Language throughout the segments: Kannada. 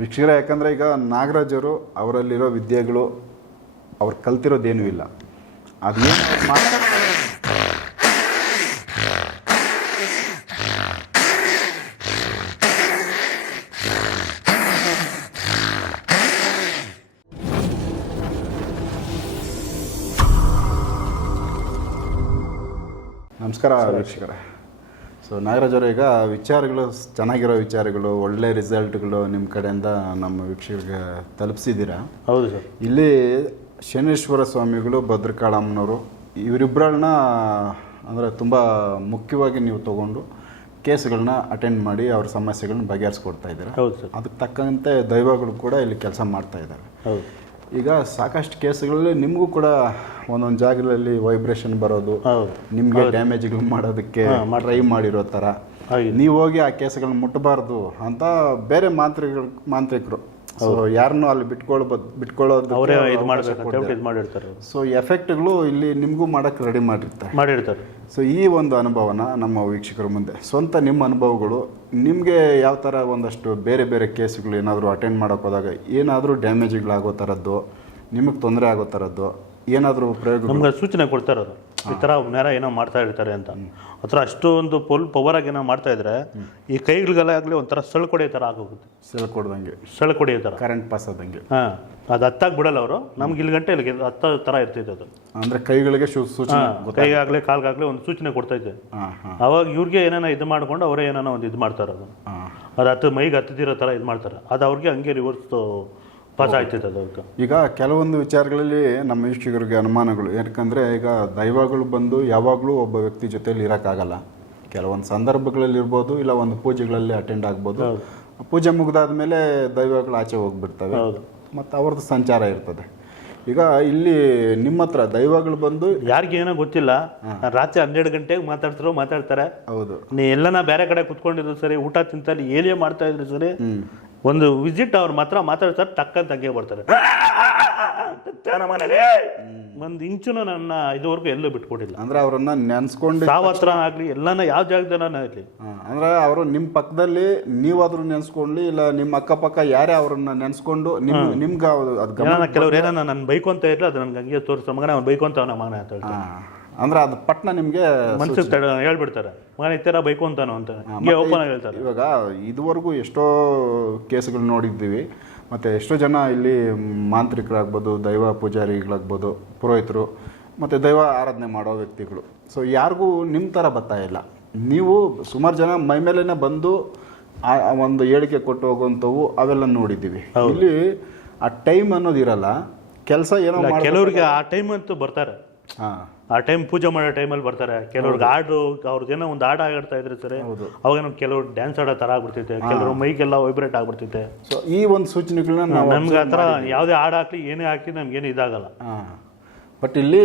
ವೀಕ್ಷಕರೇ ಯಾಕಂದರೆ ಈಗ ನಾಗರಾಜರು ಅವರಲ್ಲಿರೋ ವಿದ್ಯೆಗಳು ಅವ್ರು ಕಲ್ತಿರೋದೇನೂ ಇಲ್ಲ. ಅದೇನು ನಮಸ್ಕಾರ ವೀಕ್ಷಕರೇ. ಸೊ ನಾಗರಾಜ್ ಅವರು ಈಗ ವಿಚಾರಗಳು ಚೆನ್ನಾಗಿರೋ ವಿಚಾರಗಳು ಒಳ್ಳೆ ರಿಸಲ್ಟ್ಗಳು ನಿಮ್ಮ ಕಡೆಯಿಂದ ನಮ್ಮ ವೀಕ್ಷಕರಿಗೆ ತಲುಪಿಸಿದ್ದೀರಾ? ಹೌದು ಸರ್. ಇಲ್ಲಿ ಶನೇಶ್ವರ ಸ್ವಾಮಿಗಳು ಭದ್ರಕಾಳಮ್ಮನವರು ಇವರಿಬ್ಬರನ್ನ ಅಂದರೆ ತುಂಬ ಮುಖ್ಯವಾಗಿ ನೀವು ತಗೊಂಡು ಕೇಸ್ಗಳನ್ನ ಅಟೆಂಡ್ ಮಾಡಿ ಅವ್ರ ಸಮಸ್ಯೆಗಳನ್ನ ಬಗೆಹರಿಸ್ಕೊಡ್ತಾ ಇದ್ದಾರೆ? ಹೌದು ಸರ್. ಅದಕ್ಕೆ ತಕ್ಕಂತೆ ದೈವಗಳು ಕೂಡ ಇಲ್ಲಿ ಕೆಲಸ ಮಾಡ್ತಾ ಇದ್ದಾರೆ. ಹೌದು. ಈಗ ಸಾಕಷ್ಟು ಕೇಸ್ಗಳಲ್ಲಿ ನಿಮಗೂ ಕೂಡ ಒಂದೊಂದು ಜಾಗದಲ್ಲಿ ವೈಬ್ರೇಷನ್ ಬರೋದು. ನಿಮಗೆ ಡ್ಯಾಮೇಜ್ಗಳು ಮಾಡೋದಕ್ಕೆ ಟ್ರೈ ಮಾಡಿರೋ ಥರ ನೀವು ಹೋಗಿ ಆ ಕೇಸ್ಗಳನ್ನ ಮುಟ್ಟಬಾರ್ದು ಅಂತ ಬೇರೆ ಮಾಂತ್ರಿಗಳು ಮಾಂತ್ರಿಕರು. ಸೊ ಯಾರನ್ನೂ ಅಲ್ಲಿ ಬಿಟ್ಕೊಳ್ಬೋದು ಬಿಟ್ಕೊಳ್ಳೋದು ಅವರೇ ಇದು ಮಾಡ್ಬೇಕು ಇದು ಮಾಡಿರ್ತಾರೆ. ಸೊ ಎಫೆಕ್ಟ್ಗಳು ಇಲ್ಲಿ ನಿಮಗೂ ಮಾಡಕ್ಕೆ ರೆಡಿ ಮಾಡಿರ್ತಾರೆ. ಮಾಡಿರ್ತಾರೆ. ಸೊ ಈ ಒಂದು ಅನುಭವನ ನಮ್ಮ ವೀಕ್ಷಕರ ಮುಂದೆ. ಸ್ವಂತ ನಿಮ್ಮ ಅನುಭವಗಳು ನಿಮಗೆ ಯಾವ ಥರ ಒಂದಷ್ಟು ಬೇರೆ ಬೇರೆ ಕೇಸ್ಗಳು ಏನಾದರೂ ಅಟೆಂಡ್ ಮಾಡೋಕ್ಕೋದಾಗ ಏನಾದರೂ ಡ್ಯಾಮೇಜ್ಗಳಾಗೋ ಥರದ್ದು ನಿಮಗೆ ತೊಂದರೆ ಆಗೋ ಥರದ್ದು ಏನಾದರೂ ಪ್ರಯೋಗ ನಮ್ಗೆ ಸೂಚನೆ ಕೊಡ್ತಾ ಇರೋದು. ಈ ಥರ ನೇರ ಏನೋ ಮಾಡ್ತಾ ಇರ್ತಾರೆ ಅಂತ. ಹತ್ರ ಅಷ್ಟೊಂದು ಪೊಲ್ ಪವರ್ ಆಗಿ ಏನೋ ಮಾಡ್ತಾ ಇದ್ರೆ ಈ ಕೈಗಳಿಗೆಲ್ಲ ಆಗಲಿ ಒಂಥರ ಸೆಳ್ ಕೊಡಿಯೋ ಥರ ಆಗೋಗುತ್ತೆ. ಸೆಲ್ ಕೊಡ್ದಂಗೆ. ಸೆಳ್ ಕೊಡಿಯೋ ಥರ. ಕರೆಂಟ್ ಪಾಸ್ ಆದಂಗೆ. ಹಾಂ. ಅದು ಹತ್ತಾಗಿ ಬಿಡಲ್ಲ ಅವರು. ನಮ್ಗೆ ಇಲ್ಲಿ ಗಂಟೆ ಇಲ್ಲಿಗೆ ಹತ್ತೋ ಥರ ಇರ್ತೈತೆ ಅದು. ಅಂದರೆ ಕೈಗಳಿಗೆ ಶೂ ಸೂಚನೆ ಹಾಂ ಕೈಗಾಗಲಿ ಕಾಲ್ಗಾಗಲಿ ಒಂದು ಸೂಚನೆ ಕೊಡ್ತೈತೆ ಹಾಂ ಹಾಂ. ಅವಾಗ ಇವ್ರಿಗೆ ಏನೇನೋ ಇದು ಮಾಡ್ಕೊಂಡು ಅವರೇ ಏನೇನೋ ಒಂದು ಇದು ಮಾಡ್ತಾರೆ ಅದು. ಹಾಂ. ಅದು ಹತ್ತು ಮೈಗೆ ಹತ್ತದಿರೋ ಥರ ಇದು ಮಾಡ್ತಾರೆ. ಅದು ಅವ್ರಿಗೆ ಹಂಗೆ ರಿವರ್ಸ್ ಈಗ ಕೆಲವೊಂದು ವಿಚಾರಗಳಲ್ಲಿ ನಮ್ಮ ವೀಕ್ಷಕರಿಗೆ ಅನುಮಾನಗಳು. ಯಾಕಂದರೆ ಈಗ ದೈವಗಳು ಬಂದು ಯಾವಾಗಲೂ ಒಬ್ಬ ವ್ಯಕ್ತಿ ಜೊತೆಯಲ್ಲಿ ಇರೋಕ್ಕಾಗಲ್ಲ. ಕೆಲವೊಂದು ಸಂದರ್ಭಗಳಲ್ಲಿ ಇರ್ಬೋದು ಇಲ್ಲ ಒಂದು ಪೂಜೆಗಳಲ್ಲಿ ಅಟೆಂಡ್ ಆಗ್ಬೋದು. ಪೂಜೆ ಮುಗಿದಾದ ಮೇಲೆ ದೈವಗಳು ಆಚೆ ಹೋಗ್ಬಿಡ್ತವೆ. ಮತ್ತು ಅವ್ರದ್ದು ಸಂಚಾರ ಇರ್ತದೆ. ಈಗ ಇಲ್ಲಿ ನಿಮ್ಮ ಹತ್ರ ದೈವಗಳು ಬಂದು ಯಾರಿಗೆ ಏನೋ ಗೊತ್ತಿಲ್ಲ ರಾತ್ರಿ ಹನ್ನೆರಡು ಗಂಟೆಗೆ ಮಾತಾಡ್ತಾರೋ ಮಾತಾಡ್ತಾರೆ. ಹೌದು. ನೀ ಎಲ್ಲನ ಬೇರೆ ಕಡೆ ಕುತ್ಕೊಂಡಿದ್ರು ಸರಿ ಊಟ ತಿಂತಲ್ಲಿ ಏನೇ ಮಾಡ್ತಾ ಇದ್ರು ಸರಿ ಒಂದು ವಿಸಿಟ್ ಅವ್ರ ಮಾತ್ರ ಮಾತಾಡ್ತಾರೆ ತಕ್ಕಂತ ಹಂಗೆ ಬರ್ತಾರೆ. ಒಂದು ಇಂಚುನು ನನ್ನ ಇದುವರೆಗೂ ಎಲ್ಲೂ ಬಿಟ್ಕೊಟ್ಟಿಲ್ಲ ಅಂದ್ರೆ ಅವರನ್ನ ನೆನ್ಸ್ಕೊಂಡು ಸಾವತ್ರ ಆಗ್ಲಿ ಎಲ್ಲಾನ ಯಾವ ಜಾಗದನ ಇರ್ಲಿ ಅಂದ್ರೆ ಅವರು ನಿಮ್ಮ ಪಕ್ಕದಲ್ಲಿ ನೀವಾದ್ರೂ ನೆನ್ಸ್ಕೊಂಡ್ಲಿ ಇಲ್ಲ ನಿಮ್ಮ ಅಕ್ಕಪಕ್ಕ ಯಾರೇ ಅವ್ರನ್ನ ನೆನ್ಸ್ಕೊಂಡು ನಿಮ್ ನಿಮ್ಗೆ ಕೆಲವ್ರು ಏನಾನ ನನ್ನ ಬೈಕೊಂತ ಇರ್ಲಿ ಅದು ನನ್ಗೆ ಹಂಗೆ ತೋರಿಸ. ಮಗನ ಅವ್ನು ಅಂತ ಅವನ ಮಗನ ಅಂತ. ಅಂದ್ರೆ ಅದು ಪಟ್ನ ನಿಮ್ಗೆ ಮನ್ಸಿಗೆ ತಡ ಹೇಳ್ಬಿಡ್ತಾರೆ. ಮಗನ ಇತ್ತರ ಬೈಕು ಬೈಕೊಂತಾನೋ ಅಂತ. ಓಪನ್ ಆಗಿ ಹೇಳ್ತಾರೆ. ಇವಾಗ ಇದುವರೆಗೂ ಎಷ್ಟೋ ಕೇಸ್ಗಳು ನೋಡಿದ್ದೀವಿ. ಮತ್ತು ಎಷ್ಟೋ ಜನ ಇಲ್ಲಿ ಮಾಂತ್ರಿಕರಾಗ್ಬೋದು ದೈವ ಪೂಜಾರಿಗಳಾಗ್ಬೋದು ಪುರೋಹಿತರು ಮತ್ತು ದೈವ ಆರಾಧನೆ ಮಾಡೋ ವ್ಯಕ್ತಿಗಳು. ಸೊ ಯಾರಿಗೂ ನಿಮ್ಮ ಥರ ಬರ್ತಾ ಇಲ್ಲ. ನೀವು ಸುಮಾರು ಜನ ಮೈ ಮೇಲೇ ಬಂದು ಆ ಒಂದು ಹೇಳಿಕೆ ಕೊಟ್ಟು ಹೋಗುವಂಥವು ಅವೆಲ್ಲ ನೋಡಿದ್ದೀವಿ. ಇಲ್ಲಿ ಆ ಟೈಮ್ ಅನ್ನೋದು ಇರಲ್ಲ. ಕೆಲಸ ಏನೋ ಕೆಲವ್ರಿಗೆ ಆ ಟೈಮ್ ಅಂತೂ ಬರ್ತಾರೆ. ಹಾಂ. ಆ ಟೈಮ್ ಪೂಜೆ ಮಾಡೋ ಟೈಮಲ್ಲಿ ಬರ್ತಾರೆ. ಕೆಲವ್ರಿಗೆ ಹಾಡು ಅವ್ರದ್ದೇನೋ ಒಂದು ಹಾಡು ಆಡ್ತಾ ಇದ್ರೆ ಸರಿ ಅವಾಗ ಕೆಲವ್ರು ಡ್ಯಾನ್ಸ್ ಆಡೋ ಥರ ಆಗ್ಬಿಡ್ತೈತೆ ಕೆಲವರು ಮೈಗೆಲ್ಲ ವೈಬ್ರೇಟ್ ಆಗ್ಬಿಡ್ತೈತೆ. ಸೊ ಈ ಒಂದು ಸೂಚನೆಗಳನ್ನ ನಾವು ನಮ್ಗೆ ಆ ಥರ ಯಾವುದೇ ಹಾಡು ಹಾಕಲಿ ಏನೇ ಹಾಕಿ ನಮ್ಗೇನು ಇದಾಗಲ್ಲ. ಬಟ್ ಇಲ್ಲಿ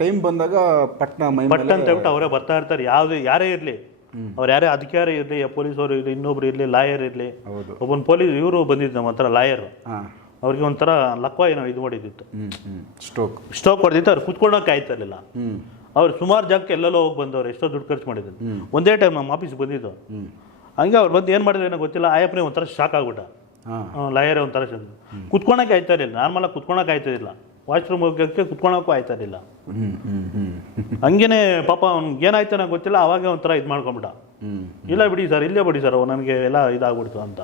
ಟೈಮ್ ಬಂದಾಗ ಪಟ್ನ ಮೈ ಪಟ್ ಅಂತ ಹೇಳ್ಬಿಟ್ಟು ಅವರೇ ಬರ್ತಾ ಇರ್ತಾರೆ. ಯಾವುದೇ ಯಾರೇ ಇರಲಿ. ಅವ್ರು ಯಾರೇ ಅಧಿಕಾರ ಇರಲಿ ಪೊಲೀಸವರು ಇರಲಿ ಇನ್ನೊಬ್ರು ಇರಲಿ ಲಾಯರ್ ಇರಲಿ. ಒಬ್ಬನ ಪೊಲೀಸ್ ಇವರು ಬಂದಿದ್ದು ನಮ್ಮ ಹತ್ರ ಲಾಯರ್ ಅವ್ರಿಗೆ ಒಂಥರ ಲಕ್ವ ಏನೋ ಇದು ಹ್ಞೂ ಸ್ಟೋಕ್ ಸ್ಟೋಕ್ ಹೊಡೆದಿತ್ತು ಅವ್ರು ಕುತ್ಕೊಳ್ಳೋಕೆ ಆಯ್ತಾ ಇರಲಿಲ್ಲ. ಅವ್ರು ಸುಮಾರು ಜಾಗಕ್ಕೆ ಎಲ್ಲೆಲ್ಲೋ ಹೋಗಿ ಬಂದವ್ರು ಎಷ್ಟೋ ದುಡ್ಡು ಖರ್ಚು ಮಾಡಿದ್ರು. ಒಂದೇ ಟೈಮ್ ನಮ್ಮ ಆಫೀಸ್ ಬಂದಿದ್ದು. ಹಂಗೆ ಅವ್ರು ಬಂದು ಏನು ಮಾಡಿದ್ರು ಏನೋ ಗೊತ್ತಿಲ್ಲ ಆಯಪ್ಪನೇ ಒಂಥರ ಶಾಕ್ ಆಗ್ಬಿಟ್ಟ. ಲಯರೇ ಒಂಥರ ಶಾಕ್ ಕುತ್ಕೊಳಕ್ಕೆ ಆಯ್ತಾ ಇರಲಿಲ್ಲ ನಾರ್ಮಲಾಗಿ ಕುತ್ಕೊಳಕ್ಕೆ ಆಯ್ತಾ ಇರಲಿಲ್ಲ. ವಾಶ್ರೂಮ್ ಹೋಗೋಕ್ಕೆ ಕುತ್ಕೊಳಕ್ಕೂ ಆಯ್ತಾ ಇರಲಿಲ್ಲ. ಹಂಗೇನೆ ಪಾಪ ಅವ್ನಿಗೆ ಏನಾಯ್ತು ನನಗೆ ಗೊತ್ತಿಲ್ಲ ಅವಾಗ ಒಂಥರ ಇದು ಮಾಡ್ಕೊಂಬಿಟ್ಟ. ಇಲ್ಲ ಬಿಡಿ ಸರ್ ಇಲ್ಲೇ ಬಿಡಿ ಸರ್ ನನಗೆ ಎಲ್ಲ ಇದಾಗ್ಬಿಡ್ತು ಅಂತ.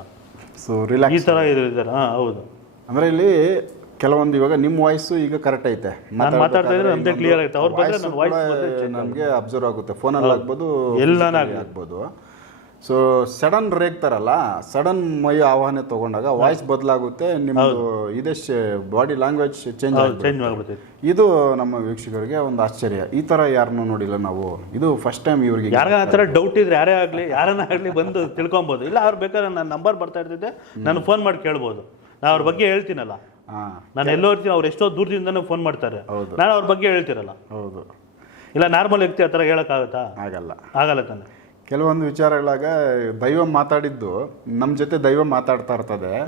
ಸೊ ಈ ಥರ ಇದು ಇದ್ದಾರೆ ಹಾಂ ಹೌದು. ಅಂದರೆ ಇಲ್ಲಿ ಕೆಲವೊಂದು ಇವಾಗ ನಿಮ್ಮ ವಾಯ್ಸು ಈಗ ಕರೆಕ್ಟ್ ಐತೆ. ನಾನು ಮಾತಾಡ್ತಾ ಇದ್ರೆ ನಮ್ದೇ ಕ್ಲಿಯರ್ ಆಗುತ್ತೆ. ಅವ್ರು ಬಂದ್ರೆ ನನ್ನ ವಾಯ್ಸ್ ನಮಗೆ ಅಬ್ಸರ್ವ್ ಆಗುತ್ತೆ. ಫೋನಲ್ಲಿ ಆಗ್ಬೋದು ಎಲ್ಲಾನ ಆಗ್ಬೋದು. ಸೊ ಸಡನ್ ರೇಗ್ತಾರಲ್ಲ ಸಡನ್ ಮೈ ಆವಾಹನೆ ತಗೊಂಡಾಗ ವಾಯ್ಸ್ ಬದಲಾಗುತ್ತೆ ನಿಮ್ಮದು ಇದೇ ಬಾಡಿ ಲ್ಯಾಂಗ್ವೇಜ್ ಚೇಂಜ್ ಆಗುತ್ತೆ ಚೇಂಜ್ ಆಗ್ಬಿಡ್ತೈತೆ. ಇದು ನಮ್ಮ ವೀಕ್ಷಕರಿಗೆ ಒಂದು ಆಶ್ಚರ್ಯ. ಈ ತರ ಯಾರನ್ನು ನೋಡಿಲ್ಲ ನಾವು. ಇದು ಫಸ್ಟ್ ಟೈಮ್ ಇವರಿಗೆ ಯಾರ ಆ ಥರ ಡೌಟ್ ಇದ್ರೆ ಯಾರೇ ಆಗಲಿ ಯಾರನ್ನ ಆಗಲಿ ಬಂದು ತಿಳ್ಕೊಬೋದು. ಇಲ್ಲ ಅವ್ರು ಬೇಕಾದ್ರೆ ನನ್ನ ನಂಬರ್ ಬರ್ತಾ ಇರ್ತಿದ್ದೆ ನಾನು ಫೋನ್ ಮಾಡಿ ಕೇಳ್ಬೋದು. ನಾನು ಅವ್ರ ಬಗ್ಗೆ ಹೇಳ್ತೀನಲ್ಲ. ಹಾಂ. ನಾನು ಎಲ್ಲೋ ಇರ್ತೀನಿ ಅವ್ರು ಎಷ್ಟೋ ದೂರದಿಂದ ಫೋನ್ ಮಾಡ್ತಾರೆ. ನಾನು ಅವ್ರ ಬಗ್ಗೆ ಹೇಳ್ತಿರಲ್ಲ. ಹೌದು. ಇಲ್ಲ ನಾರ್ಮಲ್ ವ್ಯಕ್ತಿ ಆ ಥರ ಹೇಳೋಕ್ಕಾಗತ್ತಾ? ಆಗಲ್ಲ. ಆಗಲ್ಲ ತಾನೆ. ಕೆಲವೊಂದು ವಿಚಾರಗಳಾಗ ದೈವ ಮಾತಾಡಿದ್ದು ನಮ್ಮ ಜೊತೆ ದೈವ ಮಾತಾಡ್ತಾ ಇರ್ತದೆ.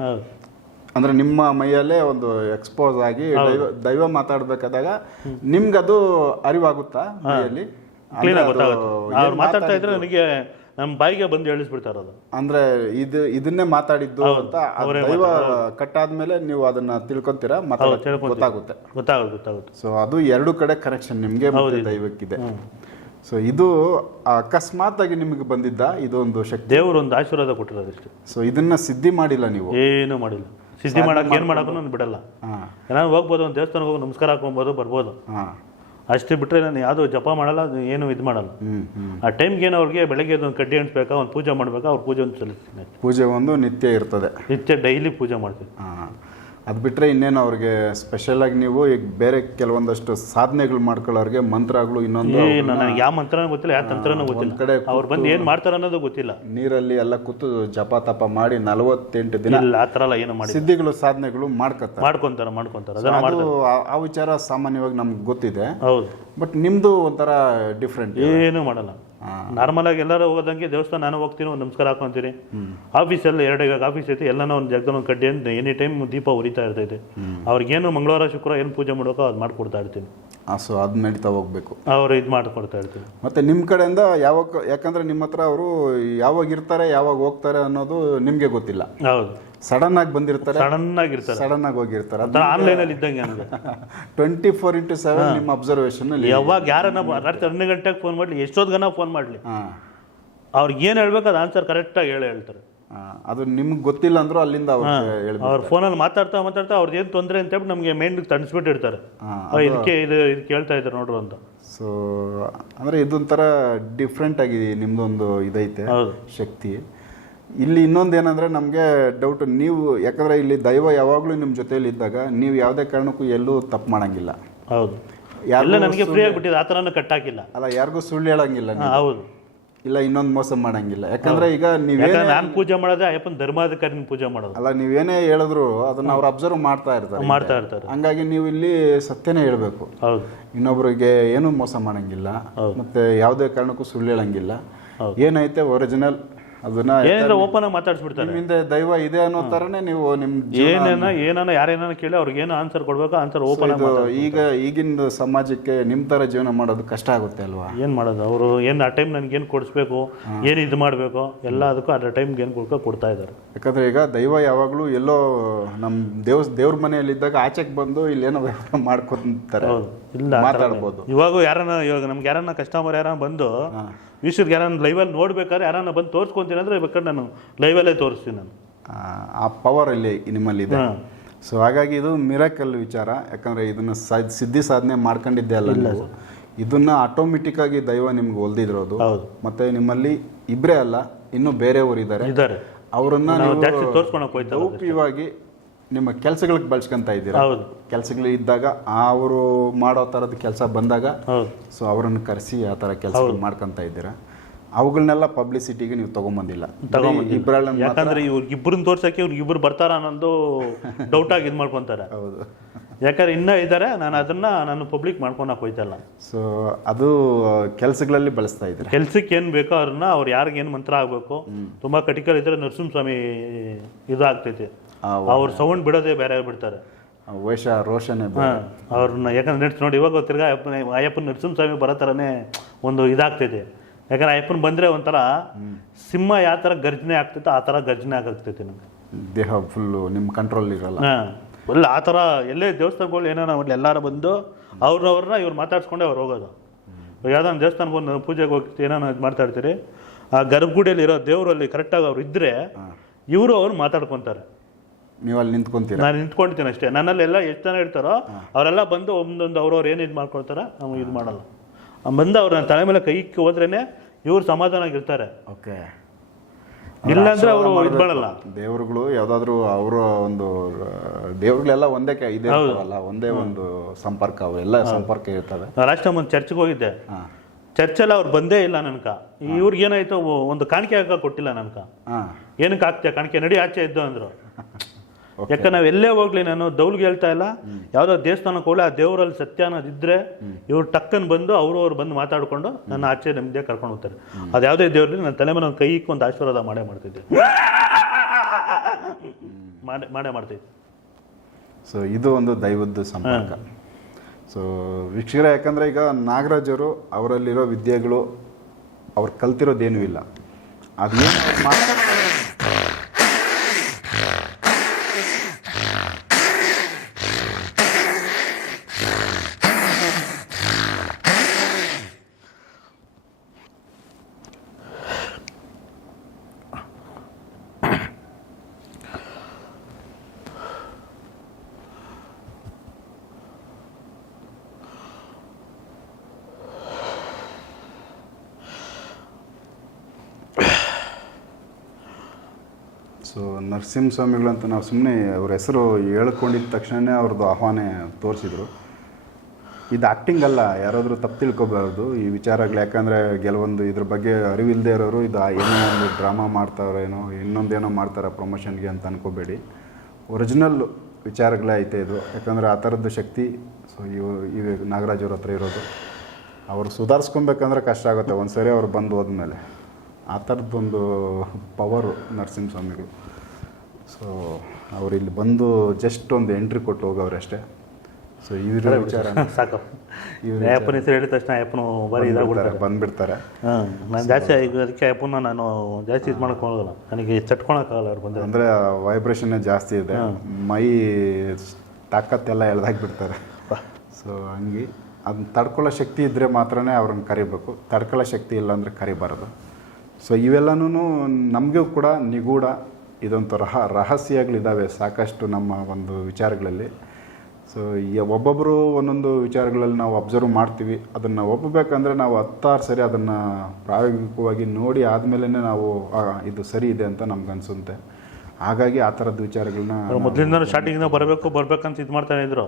ಅಂದ್ರೆ ನಿಮ್ಮ ಮೈಯಲ್ಲೇ ಒಂದು ಎಕ್ಸ್ಪೋಸ್ ಆಗಿ ದೈವ ದೈವ ಮಾತಾಡ್ಬೇಕಾದಾಗ ನಿಮ್ಗದು ಅರಿವಾಗುತ್ತಾ ಮೈಯಲ್ಲಿ? ಮಾತಾಡ್ತಾ ಇದ್ರೆ ನನಗೆ ನಮ್ಮ ಬಾಯಿಗೆ ಬಂದು ಹೇಳಿಸ್ಬಿಡ್ತಾರೆ ಅದು. ಅಂದ್ರೆ ಇದು ಇದನ್ನೇ ಮಾತಾಡಿದ್ದು ಅಂತ ಆ ದೈವ ಕಟ್ಟಾದ್ಮೇಲೆ ನೀವು ಅದನ್ನ ತಿಳ್ಕೊಂತೀರಾ? ತಿಳ್ಕೊಂತೀವಿ. ಗೊತ್ತಾಗುತ್ತೆ. ಗೊತ್ತಾಗುತ್ತೆ ಗೊತ್ತಾಗುತ್ತೆ. ಸೊ ಅದು ಎರಡು ಕಡೆ ಕನೆಕ್ಷನ್ ನಿಮ್ಗೆ ಮತ್ತೆ ದೈವಕ್ಕಿದೆ. ಸೊ ಇದು ಅಕಸ್ಮಾತ್ ಆಗಿ ನಿಮಗೆ ಬಂದಿದ್ದ ಇದೊಂದು ಶಕ್ತಿ? ದೇವರು ಒಂದು ಆಶೀರ್ವಾದ ಕೊಟ್ಟಿರೋದು ಇಷ್ಟು ಸೊ ಇದನ್ನ ಸಿದ್ಧಿ ಮಾಡಿಲ್ಲ ನೀವು? ಏನೂ ಮಾಡಿಲ್ಲ. ಸಿದ್ಧಿ ಮಾಡಕ್ಕೆ ಏನು ಮಾಡೋಕ್ಕೂ ನಾನು ಬಿಡಲ್ಲ. ಹಾ. ನಾನು ಹೋಗ್ಬೋದು ಒಂದು ದೇವಸ್ಥಾನಕ್ಕೆ ಹೋಗಿ ನಮಸ್ಕಾರ ಹಾಕೊಬೋದು ಬರ್ಬೋದು. ಹಾ. ಅಷ್ಟೇ ಬಿಟ್ಟರೆ ನಾನು ಯಾವುದು ಜಪ ಮಾಡಲ್ಲ ಏನು ಇದು ಮಾಡಲ್ಲ. ಆ ಟೈಮ್ಗೆ ಏನು ಅವ್ರಿಗೆ ಬೆಳಗ್ಗೆ ಒಂದು ಕಡ್ಡಿ ಅಣಿಸ್ಬೇಕಾ ಒಂದು ಪೂಜೆ ಮಾಡಬೇಕಾ ಅವ್ರು ಪೂಜೆ ಒಂದು ಸಲ್ಲಿಸ್ತೀನಿ ಪೂಜೆ ಒಂದು ನಿತ್ಯ ಇರ್ತದೆ. ನಿತ್ಯ ಡೈಲಿ ಪೂಜೆ ಮಾಡ್ತೀನಿ ಹಾ. ಅದು ಬಿಟ್ರೆ ಇನ್ನೇನು ಅವ್ರಿಗೆ ಸ್ಪೆಷಲ್ ಆಗಿ ನೀವು ಈಗ ಬೇರೆ ಕೆಲವೊಂದಷ್ಟು ಸಾಧನೆಗಳು ಮಾಡ್ಕೊಳ್ಳೋರಿಗೆ ಮಂತ್ರಗಳು ಇನ್ನೊಂದು ನನಗೆ ಯಾವ ಮಂತ್ರನೂ ಗೊತ್ತಿಲ್ಲ ಯಾವ ತಂತ್ರನೂ ಗೊತ್ತಿಲ್ಲ. ಕಡೆ ಅವ್ರು ಬಂದು ಏನು ಮಾಡ್ತಾರೆ ಅನ್ನೋದು ಗೊತ್ತಿಲ್ಲ. ನೀರಲ್ಲಿ ಎಲ್ಲ ಕೂತು ಜಪ ತಪ ಮಾಡಿ ನಲವತ್ತೆಂಟು ದಿನ ಇಲ್ಲ ಆ ಥರ ಎಲ್ಲ ಏನು ಮಾಡಿ ಸಿದ್ಧಿಗಳು ಸಾಧನೆಗಳು ಮಾಡ್ಕೊತಾರೆ. ಮಾಡ್ಕೊಂತಾರೆ ಮಾಡ್ಕೊಂತಾರೆ. ಅದನ್ನ ಅದು ಆ- ಆ ವಿಚಾರ ಸಾಮಾನ್ಯವಾಗಿ ನಮ್ಗೆ ಗೊತ್ತಿದೆ. ಹೌದು. ಬಟ್ ನಿಮ್ಮದು ಒಂಥರ ಡಿಫ್ರೆಂಟ್ ಏನು ಮಾಡಲ್ಲ. ನಾರ್ಮಲ್ ಆಗಿ ಎಲ್ಲರೂ ಹೋಗೋದಂಗೆ ದೇವಸ್ಥಾನ ನಾನು ಹೋಗ್ತೀನಿ ಒಂದು ನಮಸ್ಕಾರ ಹಾಕೊಂತೀನಿ. ಆಫೀಸಲ್ಲಿ ಎರಡು ಈಗ ಆಫೀಸ್ ಐತಿ ಎಲ್ಲನ ಒಂದು ಜಾಗದಲ್ಲಿ ಒಂದು ಕಡ್ಡಿ ಅಂತ ಎನಿ ಟೈಮ್ ದೀಪ ಉರಿತಾ ಇರ್ತೈತೆ. ಅವ್ರಿಗೇನು ಮಂಗಳವಾರ ಶುಕ್ರವಾರ ಏನು ಪೂಜೆ ಮಾಡೋಕೋ ಅದು ಮಾಡ್ಕೊಡ್ತಾ ಇರ್ತೀನಿ. ಸೊ ಅದ್ ನಡೀತಾ ಹೋಗ್ಬೇಕು. ಅವ್ರು ಇದು ಮಾಡ್ಕೊಡ್ತಾ ಇರ್ತೀವಿ ಮತ್ತೆ ನಿಮ್ಮ ಕಡೆಯಿಂದ ಯಾವಾಗ ಯಾಕಂದ್ರೆ ನಿಮ್ಮ ಹತ್ರ ಅವರು ಯಾವಾಗ ಇರ್ತಾರೆ ಯಾವಾಗ ಹೋಗ್ತಾರೆ ಅನ್ನೋದು ನಿಮ್ಗೆ ಗೊತ್ತಿಲ್ಲ. ಹೌದು. ಸಡನ್ ಆಗಿ ಬಂದಿರ್ತಾರೆ. ಸಡನ್ ಆಗಿರ್ತಾರೆ. ಸಡನ್ ಆಗಿ ಹೋಗಿರ್ತಾರೆ. ಆನ್ಲೈನ್ ಆನ್ಲೈನಲ್ಲಿ ಇದ್ದಂಗೆ ನನಗೆ ಟ್ವೆಂಟಿ ಫೋರ್ ಇಂಟು ಸೆವೆನ್ ನಿಮ್ಮ ಅಬ್ಸರ್ವೇಷನ್ ಅಲ್ಲಿ. ಯಾವಾಗ ಯಾರನ್ನ ರಾತ್ರಿ ಹನ್ನೆರಡು ಗಂಟೆಗೆ ಫೋನ್ ಮಾಡಲಿ ಎಷ್ಟೊತ್ತು ಗನ ಫೋನ್ ಮಾಡಲಿ. ಅವ್ರಿಗೆ ಏನು ಹೇಳ್ಬೇಕು ಅದು ಆನ್ಸರ್ ಕರೆಕ್ಟಾಗಿ ಹೇಳಿ ಹೇಳ್ತಾರೆ. ಅದು ನಿಮ್ಗೆ ಗೊತ್ತಿಲ್ಲ ಅಂದ್ರೂ ಅಲ್ಲಿಂದ ಅವ್ರು ಅವ್ರ ಫೋನಲ್ಲಿ ಮಾತಾಡ್ತಾ ಮಾತಾಡ್ತಾ ಅವ್ರದ್ದು ಏನು ತೊಂದರೆ ಅಂತ ಹೇಳ್ಬಿಟ್ಟು ನಮಗೆ ಮೈಂಡ್ ತಣಿಸ್ಬಿಟ್ಟಿರ್ತಾರೆ. ಇದಕ್ಕೆ ಇದು ಇದು ಕೇಳ್ತಾ ಇದ್ದಾರೆ ನೋಡ್ರು ಅಂತ. ಸೊ ಅಂದರೆ ಇದೊಂಥರ ಡಿಫ್ರೆಂಟ್ ಆಗಿ ನಿಮ್ಮದೊಂದು ಇದೈತೆ ಶಕ್ತಿ. ಇಲ್ಲಿ ಇನ್ನೊಂದು ಏನಂದ್ರೆ ನಮಗೆ ಡೌಟ್ ನೀವು ಯಾಕಂದ್ರೆ ಇಲ್ಲಿ ದೈವ ಯಾವಾಗಲೂ ನಿಮ್ಮ ಜೊತೆಯಲ್ಲಿ ಇದ್ದಾಗ ನೀವು ಯಾವುದೇ ಕಾರಣಕ್ಕೂ ಎಲ್ಲೂ ತಪ್ಪು ಮಾಡಂಗಿಲ್ಲ. ಹೌದು. ಎಲ್ಲ ನನಗೆ ಫ್ರೀ ಆಗಿಬಿಟ್ಟಿದೆ ಆ ಥರನೂ ಕಟ್ಟಾಕಿಲ್ಲ. ಅಲ್ಲ ಯಾರಿಗೂ ಸುಳ್ಳು ಹೇಳಂಗಿಲ್ಲ. ಹೌದು. ಇಲ್ಲ ಇನ್ನೊಂದು ಮೋಸ ಮಾಡಂಗಿಲ್ಲ. ಯಾಕಂದ್ರೆ ಈಗ ನೀವೇ ನಾನು ಪೂಜೆ ಮಾಡೋದೇ ಅಯ್ಯಪ್ಪನ ಧರ್ಮಾಧಿಕಾರಿನ ಪೂಜೆ ಮಾಡೋದು. ಅಲ್ಲ ನೀವೇನೇ ಹೇಳಿದ್ರು ಅದನ್ನ ಅವ್ರು ಅಬ್ಸರ್ವ್ ಮಾಡ್ತಾ ಇರ್ತಾರೆ ಮಾಡ್ತಾ ಇರ್ತಾರೆ. ಹಂಗಾಗಿ ನೀವು ಇಲ್ಲಿ ಸತ್ಯನೇ ಹೇಳ್ಬೇಕು. ಹೌದು. ಇನ್ನೊಬ್ರಿಗೆ ಏನು ಮೋಸ ಮಾಡಂಗಿಲ್ಲ. ಮತ್ತೆ ಯಾವುದೇ ಕಾರಣಕ್ಕೂ ಸುಳ್ಳು ಹೇಳಂಗಿಲ್ಲ. ಏನೈತೆ ಒರಿಜಿನಲ್ ಅದನ್ನ ಏನಿದ್ರೆ ಓಪನ್ ಆಗಿ ಮಾತಾಡ್ಸ್ಬಿಡ್ತಾರೆ. ನಿಮ್ಮಿಂದ ದೈವ ಇದೆ ಅನ್ನೋ ತರನೇ ನೀವು ನಿಮ್ ಏನೇನ ಏನಾನ ಯಾರೇನ ಕೇಳಿ ಅವ್ರಿಗೆ ಏನು ಆನ್ಸರ್ ಕೊಡ್ಬೇಕು ಆನ್ಸರ್ ಓಪನ್ ಈಗ ಈಗಿನ ಸಮಾಜಕ್ಕೆ ನಿಮ್ ತರ ಜೀವನ ಮಾಡೋದು ಕಷ್ಟ ಆಗುತ್ತೆ ಅಲ್ವಾ? ಏನು ಮಾಡೋದು? ಅವರು ಏನು ಆ ಟೈಮ್ ನನ್ಗೆ ಏನು ಕೊಡಿಸ್ಬೇಕು ಏನು ಇದು ಮಾಡಬೇಕು ಎಲ್ಲ ಅದಕ್ಕೂ ಅದ್ರ ಟೈಮ್ಗೆ ಏನು ಕೊಡ್ಕೊ ಕೊಡ್ತಾ ಇದ್ದಾರೆ ಯಾಕಂದ್ರೆ ಈಗ ದೈವ ಯಾವಾಗಲೂ ಎಲ್ಲೋ ನಮ್ಮ ದೇವ್ ದೇವ್ರ ಮನೆಯಲ್ಲಿದ್ದಾಗ ಆಚೆಗೆ ಬಂದು ಇಲ್ಲೇನೋ ವ್ಯವಹಾರ ಮಾಡ್ಕೊಂತಾರೆ. ಇಲ್ಲ ಮಾತಾಡ್ಬೋದು. ಇವಾಗ ಯಾರನ್ನ ಇವಾಗ ನಮ್ಗೆ ಯಾರನ್ನ ಕಸ್ಟಮರ್ ಯಾರನ್ನ ಬಂದು ವಿಶ್ವಕ್ಕೆ ಯಾರನ್ನ ಲೈವಲ್ಲಿ ನೋಡ್ಬೇಕಾದ್ರೆ ಯಾರನ್ನ ಬಂದು ತೋರಿಸ್ಕೊಂತೀನಿ ಅಂದ್ರೆ ಬೇಕಾದ್ರೆ ನಾನು ಲೈವಲ್ಲೇ ತೋರಿಸ್ತೀನಿ ನಾನು. ಆ, ಪವರ್ ಇಲ್ಲಿ ನಿಮ್ಮಲ್ಲಿದೆ. ಸೊ ಹಾಗಾಗಿ ಇದು ಮಿರಾಕಲ್ ವಿಚಾರ. ಯಾಕಂದ್ರೆ ಇದನ್ನ ಸಿದ್ಧಿ ಸಾಧನೆ ಮಾಡ್ಕೊಂಡಿದ್ದೆ ಅಲ್ಲ ನೀವು. ಇದನ್ನ ಆಟೋಮೆಟಿಕ್ ಆಗಿ ದೈವ ನಿಮ್ಗೆ ಒಲ್ದಿದ್ರೋದು ಹೌದು. ಮತ್ತೆ ನಿಮ್ಮಲ್ಲಿ ಇಬ್ಬರೇ ಅಲ್ಲ ಇನ್ನು ಬೇರೆಯವರು ಇದ್ದಾರೆ. ಇದ್ದಾರೆ. ಅವರನ್ನ ತೋರ್ಸ್ಕೊಳಕ್ ನಿಮ್ಮ ಕೆಲಸಗಳಿಗೆ ಬಳಸ್ಕೊಂತ ಇದ್ದೀರಾ? ಹೌದು. ಕೆಲಸಗಳು ಇದ್ದಾಗ ಅವರು ಮಾಡೋ ಥರದ ಕೆಲಸ ಬಂದಾಗ ಹೌದು. ಸೊ ಅವರನ್ನು ಕರೆಸಿ ಆ ಥರ ಕೆಲಸ ಮಾಡ್ಕೊಂತ ಇದ್ದೀರಾ? ಅವುಗಳನ್ನೆಲ್ಲ ಪಬ್ಲಿಸಿಟಿಗೆ ನೀವು ತಗೊಂಬಂದಿಲ್ಲ. ಇಬ್ಬರಲ್ಲ ಯಾಕಂದ್ರೆ ಇವ್ರಿಗೆ ಇಬ್ಬರನ್ನ ತೋರ್ಸಕ್ಕೆ ಇವ್ರಿಗೆ ಇಬ್ಬರು ಬರ್ತಾರ ಅನ್ನೋದು ಡೌಟ್ ಆಗಿ ಇದು ಮಾಡ್ಕೊಂತಾರೆ. ಹೌದು. ಯಾಕಂದ್ರೆ ಇನ್ನೂ ಇದ್ದಾರೆ ನಾನು ಅದನ್ನ ನಾನು ಪಬ್ಲಿಕ್ ಮಾಡ್ಕೊಳಕ್ ಹೋಯ್ತಲ್ಲ ಸೊ ಅದು ಕೆಲಸಗಳಲ್ಲಿ ಬಳಸ್ತಾ ಇದ್ದೀರಾ? ಕೆಲ್ಸಕ್ಕೆ ಏನು ಬೇಕೋ ಅವ್ರನ್ನ ಅವ್ರು ಯಾರಿಗೆ ಏನು ಮಂತ್ರ ಆಗಬೇಕು ತುಂಬಾ ಕಟಿಕಲ್ ಇದ್ರೆ ನರಸಿಂಹಸ್ವಾಮಿ ಸ್ವಾಮಿ ಆಗ್ತೈತಿ. ಆ, ಅವ್ರ ಸೌಂಡ್ ಬಿಡೋದೇ ಬೇರೆ ಬಿಡ್ತಾರೆ ವೇಷ ರೋಷನೆ ಅವ್ರನ್ನ ಯಾಕಂದ್ರೆ ನೆಡ್ಸ್ ನೋಡಿ ಇವಾಗ ತಿರ್ಗಾ ಅಯ್ಯಪ್ಪನ ಅಯ್ಯಪ್ಪನ ನರಸಿಂಹಸ್ವಾಮಿ ಬರೋ ಥರನೇ ಒಂದು ಇದಾಗ್ತೈತೆ ಯಾಕಂದ್ರೆ ಅಯ್ಯಪ್ಪನ ಬಂದ್ರೆ ಒಂಥರ ಸಿಂಹ ಯಾವ ಥರ ಗರ್ಜನೆ ಆಗ್ತೈತೆ ಆ ಥರ ಗರ್ಜನೆ ಆಗಾಗ್ತೈತೆ ನಮ್ಗೆ. ದೇಹ ಫುಲ್ಲು ನಿಮ್ಮ ಕಂಟ್ರೋಲ್ ಇರಲ್ಲ. ಎಲ್ಲ ಆ ಥರ ಎಲ್ಲೇ ದೇವಸ್ಥಾನಗಳು ಏನೋ ಮಾಡಲಿ ಎಲ್ಲಾರು ಬಂದು ಅವ್ರವ್ರನ್ನ ಇವ್ರು ಮಾತಾಡ್ಸ್ಕೊಂಡೆ ಅವ್ರು ಹೋಗೋದು. ಯಾವ್ದಾನ ಒಂದು ದೇವಸ್ಥಾನಕ್ಕೆ ಒಂದು ಪೂಜೆಗೆ ಹೋಗಿ ಏನೋ ಇದು ಮಾತಾಡ್ತೀರಿ ಆ ಗರ್ಭಗುಡಿಯಲ್ಲಿ ಇರೋ ದೇವರಲ್ಲಿ ಕರೆಕ್ಟಾಗಿ ಅವ್ರು ಇದ್ದರೆ ಇವರು ಅವ್ರು ಮಾತಾಡ್ಕೊತಾರೆ. ನೀವು ಅಲ್ಲಿ ನಿಂತ್ಕೊಂತೀರಾ? ನಾನು ನಿಂತ್ಕೊಂಡಿದ್ದೀನಿ ಅಷ್ಟೇ. ನನ್ನಲ್ಲೆಲ್ಲ ಎಷ್ಟು ಜನ ಇರ್ತಾರೋ ಅವರೆಲ್ಲ ಬಂದು ಒಂದೊಂದು ಅವ್ರವ್ರು ಏನು ಇದು ಮಾಡ್ಕೊಳ್ತಾರೆ ನಾವು ಇದು ಮಾಡಲ್ಲ. ಬಂದು ಅವ್ರ ನನ್ನ ತಲೆ ಮೇಲೆ ಕೈ ಹೋದ್ರೇ ಹೋದ್ರೇನೆ ಇವ್ರು ಸಮಾಧಾನವಾಗಿರ್ತಾರೆ. ಓಕೆ. ಇಲ್ಲಾಂದ್ರೆ ಅವರು ಇದು ಮಾಡಲ್ಲ. ದೇವರುಗಳು ಯಾವ್ದಾದ್ರು ಅವರ ಒಂದು ದೇವರುಗಳೆಲ್ಲ ಒಂದೇ ಇದೆ ಇರ್ತಾವಲ್ಲ ಒಂದೇ ಒಂದು ಸಂಪರ್ಕ ಅವರೆಲ್ಲ ಸಂಪರ್ಕ ಇರ್ತವೆ. ಲಾಸ್ಟ್ ಟೈಮ್ ಒಂದು ಚರ್ಚ್ಗೆ ಹೋಗಿದ್ದೆ. ಚರ್ಚೆಲ್ಲ ಅವ್ರು ಬಂದೇ ಇಲ್ಲ ನನ್ಕ. ಇವ್ರಿಗೆ ಏನಾಯ್ತು ಒಂದು ಕಾಣಿಕೆ ಹಾಕ ಕೊಟ್ಟಿಲ್ಲ ನನ್ಕ. ಏನಕ್ಕೆ ಆಗ್ತೀಯ? ಕಾಣಿಕೆ ನಡಿ ಆಚೆ ಇದ್ದು ಅಂದ್ರು. ಯಾಕೆ ನಾವು ಎಲ್ಲೇ ಹೋಗ್ಲಿ ನಾನು ದೌಲ್ಗೆ ಹೇಳ್ತಾ ಇಲ್ಲ. ಯಾವುದೋ ದೇವಸ್ಥಾನಕ್ಕೆ ಹೋಗ್ಲಿ ಆ ದೇವರಲ್ಲಿ ಸತ್ಯ ಅನ್ನೋದಿದ್ರೆ ಇವ್ರು ಟಕ್ಕನ್ ಬಂದು ಅವರು ಅವ್ರು ಬಂದು ಮಾತಾಡಿಕೊಂಡು ನನ್ನ ಆಚೆ ನೆಮ್ಮದಿಯಾಗಿ ಕರ್ಕೊಂಡು ಹೋಗ್ತಾರೆ. ಅದು ಯಾವುದೇ ದೇವ್ರಲ್ಲಿ ನನ್ನ ತಲೆ ಮೇಲೆ ಒಂದು ಆಶೀರ್ವಾದ ಮಾಡೇ ಮಾಡ್ತಿದ್ದೆ. ಮಾಡೇ ಮಾಡೇ ಮಾಡ್ತಿದ್ದೆ. ಸೊ ಇದು ಒಂದು ದೈವದ ಸಂಪರ್ಕ. ಸೊ ವೀಕ್ಷಕರ ಯಾಕಂದ್ರೆ ಈಗ ನಾಗರಾಜರು ಅವರಲ್ಲಿರೋ ವಿದ್ಯೆಗಳು ಅವ್ರು ಕಲ್ತಿರೋದೇನೂ ಇಲ್ಲ. ಅದೇನು ಅವ್ರು ಸೊ ಅಂತ ನಾವು ಸುಮ್ಮನೆ ಅವ್ರ ಹೆಸರು ಹೇಳ್ಕೊಂಡಿದ್ದ ತಕ್ಷಣವೇ ಅವ್ರದ್ದು ಆಹ್ವಾನ ತೋರಿಸಿದ್ರು. ಇದು ಆ್ಯಕ್ಟಿಂಗ್ ಅಲ್ಲ, ಯಾರಾದರೂ ತಪ್ಪು ತಿಳ್ಕೊಬಾರ್ದು. ಈ ವಿಚಾರಗಳು ಯಾಕಂದರೆ ಕೆಲವೊಂದು ಇದ್ರ ಬಗ್ಗೆ ಅರಿವಿಲ್ಲದೆ ಇರೋರು, ಇದು ಏನೋ ಒಂದು ಡ್ರಾಮಾ ಮಾಡ್ತಾರೇನೋ, ಇನ್ನೊಂದೇನೋ ಮಾಡ್ತಾರೆ ಪ್ರಮೋಷನ್ಗೆ ಅಂತ ಅನ್ಕೋಬೇಡಿ. ಒರಿಜಿನಲ್ ವಿಚಾರಗಳೇ ಐತೆ ಇದು. ಯಾಕಂದರೆ ಆ ಥರದ್ದು ಶಕ್ತಿ, ಸೊ, ಇವು, ಇವೆ ನಾಗರಾಜ್ ಅವ್ರ ಹತ್ರ ಇರೋದು. ಅವ್ರು ಸುಧಾರಿಸ್ಕೊಬೇಕಂದ್ರೆ ಕಷ್ಟ ಆಗುತ್ತೆ. ಒಂದು ಸರಿ ಅವ್ರು ಬಂದು ಹೋದ್ಮೇಲೆ. ಆ ಥರದ್ದೊಂದು ಪವರು ನರಸಿಂಹಸ್ವಾಮಿಗಳು ಸೊ ಅವ್ರು ಇಲ್ಲಿ ಬಂದು ಜಸ್ಟ್ ಒಂದು ಎಂಟ್ರಿ ಕೊಟ್ಟು ಹೋಗವ್ರೆ ಅಷ್ಟೇ. ಸೊ ಇವ್ರ ವಿಚಾರ ಸಾಕು. ಇವ್ರ ಹೆಸರು ಹೇಳಿದ ತಕ್ಷಣ ಅಯ್ಯಪ್ಪನು ಬರೀ ಇದಾಗ್ಬಿಡ್ತಾರೆ. ಬಂದ್ಬಿಡ್ತಾರೆ. ಹಾಂ ನಾನು ಜಾಸ್ತಿ ಈಗ ಅದಕ್ಕೆ ಅಯ್ಯಪ್ಪನ ನಾನು ಜಾಸ್ತಿ ಇದು ಹೋಗಲ್ಲ ನನಗೆ ಚಟ್ಕೊಳಕ್ಕಾಗಲ್ಲ ಅವ್ರು ಬಂದರೆ. ಅಂದರೆ ವೈಬ್ರೇಷನ್ನೇ ಜಾಸ್ತಿ ಇದೆ. ಮೈ ತಾಕತ್ತೆಲ್ಲ ಎಳ್ದಾಕ್ಬಿಡ್ತಾರೆ ಸೊ ಹಂಗೆ. ಅದನ್ನ ತಡ್ಕೊಳ್ಳೋ ಶಕ್ತಿ ಇದ್ದರೆ ಮಾತ್ರನೇ ಅವ್ರನ್ನ ಕರಿಬೇಕು. ತಡ್ಕೊಳ್ಳೋ ಶಕ್ತಿ ಇಲ್ಲ ಅಂದರೆ ಕರಿಬಾರ್ದು. ಸೊ ಇವೆಲ್ಲನೂ ನಮಗೂ ಕೂಡ ನಿಗೂಢ ಇದೊಂದು ರಹ ರಹಸ್ಯಗಳಿದ್ದಾವೆ ಸಾಕಷ್ಟು ನಮ್ಮ ಒಂದು ವಿಚಾರಗಳಲ್ಲಿ. ಸೊ ಒಬ್ಬೊಬ್ಬರು ಒಂದೊಂದು ವಿಚಾರಗಳಲ್ಲಿ ನಾವು ಅಬ್ಸರ್ವ್ ಮಾಡ್ತೀವಿ. ಅದನ್ನು ಒಪ್ಪಬೇಕಂದ್ರೆ ನಾವು ಹತ್ತಾರು ಸರಿ ಅದನ್ನು ಪ್ರಾಯೋಗಿಕವಾಗಿ ನೋಡಿ ಆದಮೇಲೆ ನಾವು ಇದು ಸರಿ ಇದೆ ಅಂತ ನಮ್ಗೆ ಅನ್ಸುತ್ತೆ. ಹಾಗಾಗಿ ಆ ಥರದ ವಿಚಾರಗಳನ್ನ ಮೊದಲಿಂದ ಸ್ಟಾರ್ಟಿಂಗಿಂದ ಬರಬೇಕು ಬರಬೇಕಂತ ಇದು ಮಾಡ್ತಾನೆ ಇದ್ರು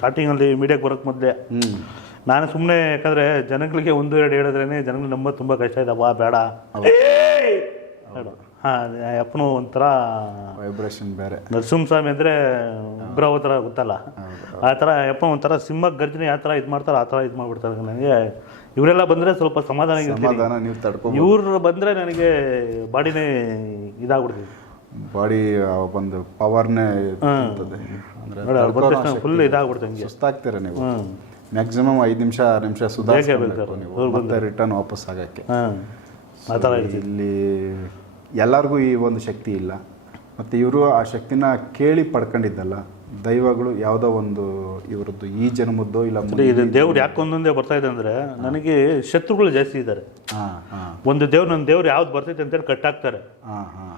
ಸ್ಟಾರ್ಟಿಂಗಲ್ಲಿ ಮೀಡಿಯಾಗೆ ಬರೋಕ್ಕೆ ಮೊದಲೇ. ಹ್ಞೂ ನಾನು ಸುಮ್ಮನೆ ಯಾಕಂದ್ರೆ ಜನಗಳಿಗೆ ಒಂದು ಎರಡು ಹೇಳಿದ್ರೇ ಜನಗಳು ನಂಬೋದು ತುಂಬ ಕಷ್ಟ ಇದೆ. ವಾ ಬೇಡ. ಹಾಂ ಅಪ್ಪನು ಒಂಥರ ವೈಬ್ರೇಷನ್ ಬೇರೆ. ನರಸಿಂಹಸ್ವಾಮಿ ಅಂದರೆ ಉಗ್ರವ ಥರ ಗೊತ್ತಲ್ಲ? ಆ ಥರ ಅಪ್ಪ ಒಂಥರ ಸಿಂಹ ಗರ್ಜನೆ ಯಾವ ಥರ ಇದು ಮಾಡ್ತಾರೆ ಆ ಥರ ಇದು ಮಾಡ್ಬಿಡ್ತಾರೆ ನನಗೆ. ಇವರೆಲ್ಲ ಬಂದರೆ ಸ್ವಲ್ಪ ಸಮಾಧಾನ ಸಮಾಧಾನ ನೀವು ತಡ್ಕೊ ಇವ್ರು ಬಂದರೆ ನನಗೆ ಬಾಡಿನೇ ಇದಾಗ್ಬಿಡ್ತೀವಿ ಬಾಡಿ ಒಂದು ಪವರ್ನೇ ಫುಲ್ ಇದಾಗ್ಬಿಡ್ತೀನಿ ಹಂಗೆ. ಸುಸ್ತಾಗ್ತೀರ ನೀವು? ಮ್ಯಾಕ್ಸಿಮಮ್ ಐದು ನಿಮಿಷ ಆರು ನಿಮಿಷ ಸುಧಾರಿಸಬೇಕು ನೀವು. ಮತ್ತೆ ರಿಟರ್ನ್ ವಾಪಸ್ ಆಗಕ್ಕೆ. ಆ ಥರ ಇಲ್ಲಿ ಎಲ್ಲರಿಗೂ ಈ ಒಂದು ಶಕ್ತಿ ಇಲ್ಲ. ಮತ್ತು ಇವರು ಆ ಶಕ್ತಿನ ಕೇಳಿ ಪಡ್ಕೊಂಡಿದ್ದಲ್ಲ ದೈವಗಳು ಯಾವುದೋ ಒಂದು ಇವರದ್ದು ಈ ಜನ್ಮದ್ದು ಇಲ್ಲ ಇದು ದೇವ್ರು ಯಾಕೆ ಒಂದೊಂದೇ ಬರ್ತಾ ಇದೆ ಅಂದರೆ ನನಗೆ ಶತ್ರುಗಳು ಜಾಸ್ತಿ ಇದ್ದಾರೆ. ಹಾಂ ಹಾಂ. ಒಂದು ದೇವ್ರು ನನ್ನ ದೇವ್ರು ಯಾವ್ದು ಬರ್ತೈತೆ ಅಂತೇಳಿ ಕಟ್ಟಾಕ್ತಾರೆ. ಹಾಂ ಹಾಂ.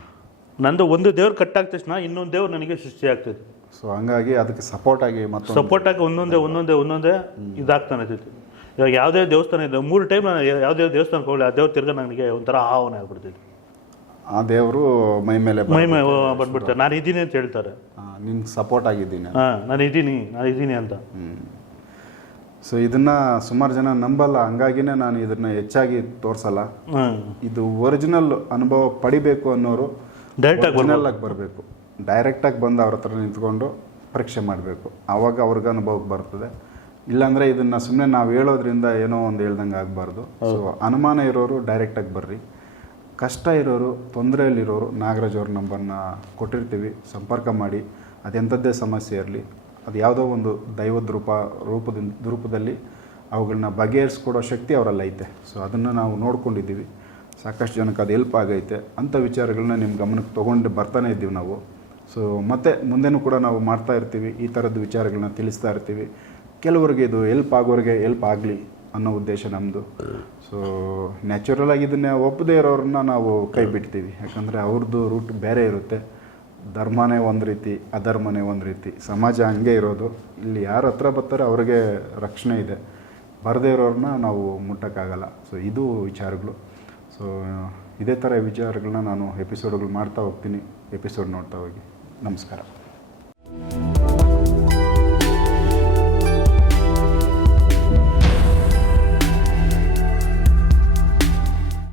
ನಂದು ಒಂದು ದೇವ್ರು ಕಟ್ಟಾದ ತಕ್ಷಣ ಇನ್ನೊಂದು ದೇವ್ರು ನನಗೆ ಸೃಷ್ಟಿ ಆಗ್ತೈತೆ ಸೊ ಹಂಗಾಗಿ ಅದಕ್ಕೆ ಸಪೋರ್ಟ್ ಆಗಿ ಮತ್ತೊಂದು ಸಪೋರ್ಟ್ ಆಗಿ ಒಂದೊಂದೇ ಒಂದೊಂದೇ ಒಂದೊಂದೇ ಇದಾಗ್ತಾನೆ ಇರ್ತೈತಿ ಇವಾಗ ಯಾವುದೇ ದೇವಸ್ಥಾನ ಇದೆ ಮೂರು ಟೈಮ್ ನಾನು ಯಾವುದೇ ದೇವಸ್ಥಾನಕ್ಕೆ ಹೋಗಲಿ ಆ ದೇವ್ರು ತಿರ್ಗ ನನಗೆ ಒಂಥರ ಆಹ್ವಾನ ಆಗ್ಬಿಡ್ತೈತಿ. ಆ ದೇವರು ಮೈ ಮೇಲೆ ಮೈ ಮೈ ಬಂದ್ಬಿಡ್ತಾರೆ. ನಾನು ಇದ್ದೀನಿ ಅಂತ ಹೇಳ್ತಾರೆ. ನಿನ್ಗೆ ಸಪೋರ್ಟ್ ಆಗಿದ್ದೀನಿ. ಹಾಂ ನಾನು ಇದ್ದೀನಿ ನಾನು ಇದ್ದೀನಿ ಅಂತ. ಸೊ ಇದನ್ನ ಸುಮಾರು ಜನ ನಂಬಲ್ಲ. ಹಂಗಾಗಿನೇ ನಾನು ಇದನ್ನ ಹೆಚ್ಚಾಗಿ ತೋರಿಸಲ್ಲ. ಇದು ಒರಿಜಿನಲ್ ಅನುಭವ ಪಡಿಬೇಕು ಅನ್ನೋರು ಒರಿಜಿನಲ್ ಆಗಿ ಬರಬೇಕು. ಡೈರೆಕ್ಟಾಗಿ ಬಂದು ಅವ್ರ ಹತ್ರ ನಿಂತ್ಕೊಂಡು ಪರೀಕ್ಷೆ ಮಾಡಬೇಕು. ಆವಾಗ ಅವ್ರಿಗೆ ಅನುಭವಕ್ಕೆ ಬರ್ತದೆ. ಇಲ್ಲಾಂದರೆ ಇದನ್ನು ಸುಮ್ಮನೆ ನಾವು ಹೇಳೋದ್ರಿಂದ ಏನೋ ಒಂದು ಹೇಳ್ದಂಗೆ ಆಗಬಾರ್ದು. ಸೊ ಅನುಮಾನ ಇರೋರು ಡೈರೆಕ್ಟಾಗಿ ಬರ್ರಿ. ಕಷ್ಟ ಇರೋರು ತೊಂದರೆಯಲ್ಲಿರೋರು ನಾಗರಾಜ್ ಅವ್ರ ನಂಬರ್ನ ಕೊಟ್ಟಿರ್ತೀವಿ. ಸಂಪರ್ಕ ಮಾಡಿ. ಅದೆಂಥದ್ದೇ ಸಮಸ್ಯೆ ಇರಲಿ. ಅದು ಯಾವುದೋ ಒಂದು ದೈವದ ರೂಪ ರೂಪದಿಂದ ರೂಪದಲ್ಲಿ ಅವುಗಳನ್ನ ಬಗೆಹರಿಸ್ಕೊಡೋ ಶಕ್ತಿ ಅವರಲ್ಲಿ ಐತೆ. ಸೊ ಅದನ್ನು ನಾವು ನೋಡ್ಕೊಂಡಿದ್ದೀವಿ. ಸಾಕಷ್ಟು ಜನಕ್ಕೆ ಅದು ಹೆಲ್ಪ್ ಆಗೈತೆ. ಅಂಥ ವಿಚಾರಗಳನ್ನ ನಿಮ್ಮ ಗಮನಕ್ಕೆ ತೊಗೊಂಡು ಬರ್ತಾನೆ ಇದ್ದೀವಿ ನಾವು. ಸೊ ಮತ್ತೆ ಮುಂದೆನೂ ಕೂಡ ನಾವು ಮಾಡ್ತಾ ಇರ್ತೀವಿ, ಈ ಥರದ ವಿಚಾರಗಳನ್ನ ತಿಳಿಸ್ತಾ ಇರ್ತೀವಿ. ಕೆಲವರಿಗೆ ಇದು ಹೆಲ್ಪ್ ಆಗೋರಿಗೆ ಹೆಲ್ಪ್ ಆಗಲಿ ಅನ್ನೋ ಉದ್ದೇಶ ನಮ್ಮದು ಸೊ ನ್ಯಾಚುರಲ್ ಆಗಿ ಇದನ್ನೇ ಒಪ್ಪದೇ ಇರೋರನ್ನ ನಾವು ಕೈ ಬಿಡ್ತೀವಿ ಯಾಕಂದರೆ ಅವ್ರದ್ದು ರೂಟ್ ಬೇರೆ ಇರುತ್ತೆ. ಧರ್ಮನೇ ಒಂದು ರೀತಿ, ಅಧರ್ಮನೇ ಒಂದು ರೀತಿ. ಸಮಾಜ ಹಂಗೆ ಇರೋದು. ಇಲ್ಲಿ ಯಾರ ಹತ್ರ ಬರ್ತಾರೆ ಅವ್ರಿಗೆ ರಕ್ಷಣೆ ಇದೆ. ಬರದೇ ಇರೋರನ್ನ ನಾವು ಮುಟ್ಟೋಕ್ಕಾಗಲ್ಲ. ಸೊ ಇದು ವಿಚಾರಗಳು. ಸೊ ಇದೇ ಥರ ವಿಚಾರಗಳನ್ನ ನಾನು ಎಪಿಸೋಡ್ಗಳು ಮಾಡ್ತಾ ಹೋಗ್ತೀನಿ. ಎಪಿಸೋಡ್ ನೋಡ್ತಾ ಹೋಗಿ. ನಮಸ್ಕಾರ